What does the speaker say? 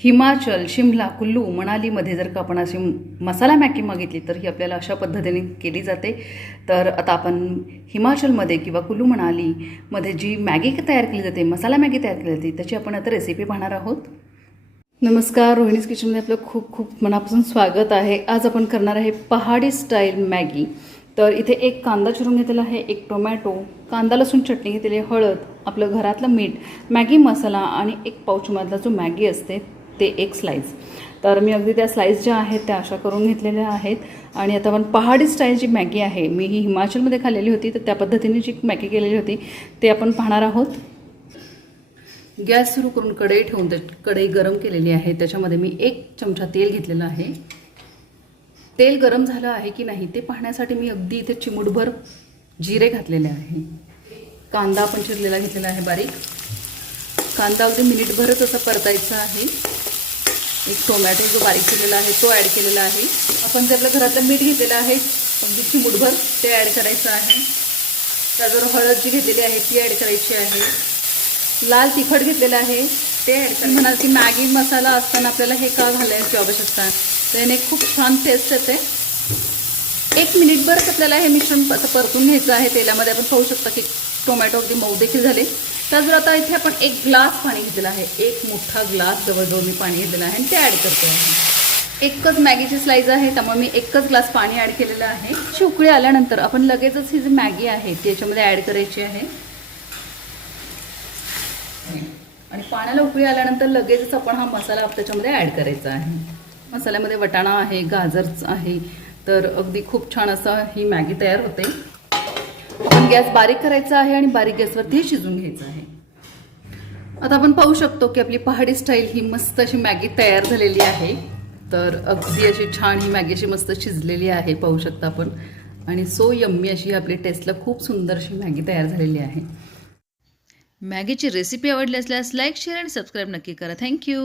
हिमाचल, शिमला, कुल्लू, मनालीमध्ये जर का आपण अशी मसाला मॅगी मागितली तर ही आपल्याला अशा पद्धतीने केली जाते. तर आता आपण हिमाचलमध्ये किंवा कुल्लू मनालीमध्ये जी मॅगी तयार केली जाते, मसाला मॅगी तयार केली जाते, त्याची आपण आता रेसिपी पाहणार आहोत. नमस्कार, रोहिणीज किचनमध्ये आपलं खूप खूप मनापासून स्वागत आहे. आज आपण करणार आहे पहाडी स्टाईल मॅगी. तर इथे एक कांदा चिरून घेतलेला आहे, एक टोमॅटो, कांदा लसूण चटणी घेतलेली, हळद, आपलं घरातलं मीठ, मॅगी मसाला आणि एक पाऊचमधला जो मॅगी असते ते एक स्लाईस. तर मी अगदी त्या स्लाईस ज्या आहेत त्या अशा करून घेतलेल्या आहेत. आणि आता आपण पहाडी स्टाईल जी मॅगी आहे, मी ही हिमाचलमध्ये खाल्लेली होती, तर त्या पद्धतीने जी मॅगी केलेली होती ते आपण पाहणार आहोत. गॅस सुरू करून कढई ठेवून कढई गरम केलेली आहे. त्याच्यामध्ये मी 1 चमचा तेल घेतलेलं आहे. तेल गरम झालं आहे की नाही ते पाहण्यासाठी मी अगदी इथे चिमूटभर जिरे घातलेले आहे. कांदा आपण चिरलेला घेतलेला आहे बारीक. कांदा अगदी मिनिटभरच असा परतायचा आहे. एक टोमॅटो जो बारीक केलेला आहे तो ॲड केलेला आहे. आपण जे आपल्या घरातलं मीठ घेतलेलं आहे अगदी चिमूटभर ते ॲड करायचं आहे. त्याचबरोबर हळद जी घेतलेली आहे ती ॲड करायची आहे. लाल तिखट घेतलेलं आहे ते ॲड करायचं. म्हणाल की मॅगी मसाला असताना आपल्याला हे का घालायची आवश्यकता, त्याने खूप छान टेस्ट येते. 1 मिनिटभरच आपल्याला हे मिश्रण परतून घ्यायचं आहे तेलामध्ये. आपण पाहू शकता की टोमॅटो अगदी मऊ देखील झाले. त्याचबरोबर आता इथे आपण 1 ग्लास पाणी घेतलेलं आहे. 1 मोठा ग्लास जवळजवळ मी पाणी घेतलेलं आहे आणि ते ॲड करते आहे. एकच मॅगीची स्लाईज आहे त्यामुळे मी 1च ग्लास पाणी ॲड केलेलं आहे. उकळी आल्यानंतर आपण लगेचच ही जी मॅगी आहे ती याच्यामध्ये ॲड करायची आहे. आणि पाण्याला उकळी आल्यानंतर लगेचच आपण हा मसाला त्याच्यामध्ये ॲड करायचा आहे. मसाल्यामध्ये वटाणा आहे, गाजर आहे, तर अगदी खूप छान असं ही मॅगी तयार होते. आपण गॅस बारीक करायचा आहे आणि बारीक गॅसवरती शिजून घ्यायचं आहे. आता आपण पाहू शकतो की आपली पहाडी स्टाईल ही मस्त अशी मॅगी तयार झालेली आहे. तर अगदी अशी छान ही मॅगी अशी मस्त शिजलेली आहे, पाहू शकता आपण. आणि सो यम्मी अशी आपली टेस्टला खूप सुंदर अशी मॅगी तयार झालेली आहे. मॅगीची रेसिपी आवडली असल्यास लाईक, शेअर आणि सबस्क्राईब नक्की करा. थँक्यू.